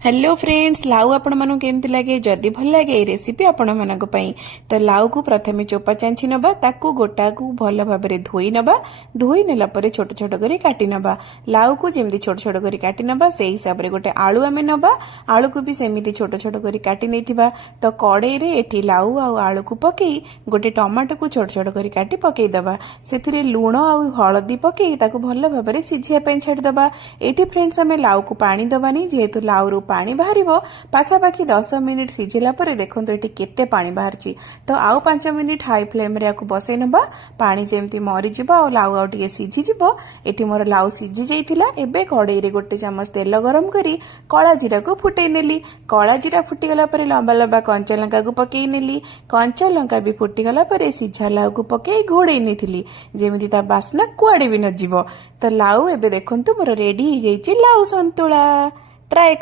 Hello friends, लाउ आपण मानू केमती लगे जदि भल लगे ये रेसिपी आपण मानक पई। तो लाउ को प्रथमे चोपा चांची नबा, ताकू गोटा को भल भाबरे धोई नबा। धोई नेला परे छोट छोट करी काटी नबा। लाउ को जेमती छोट छोट करी काटी नबा सेही हिसाब रे गोटे आलू आमे नबा। आलू को भी सेमिति छोट छोट करी काटी नेथिबा। तो कड़ाई रे एठी लाउ आ आलू को पकेई गोटे टमाटो को छोट छोट करी काटी पकेई दबा। सेथिरे लूण आ हळदी पकेई ताकू भल भाबरे सिझिया पई छाडी दबा। एठी फ्रेंड्स आमे लाउ को पानी दबानी, जेहेतु लाउ रू पानी बाहर पाखापाखि 10 मिनिट सिझिला पर देखो ये केते पानी बाहर। तो आउ 5 मिनिट हाई फ्लेम रे आपको बसई नबा। पानी जेमती मरीज लाउ आउ टे सिझीज। एटी मोर लाउ सिझी जाइथिला। एबे कड़ाई रे गोटे चामच तेल गरम करी कला जीरा को फुटई नेली। कला जीरा फुटीगला पर लंबा लंबा कंचा लंका को पकई नेली। कंचा लंका भी फुटीगला पर सिझा लाउ को पकई घोड़ई नेथिली, जेमिति ता बास्ना कुआडे भी न जीवो। तो लाउ एबे देखंतु मोर रेडी हो जाइछि लाउ संतुला। ट्राई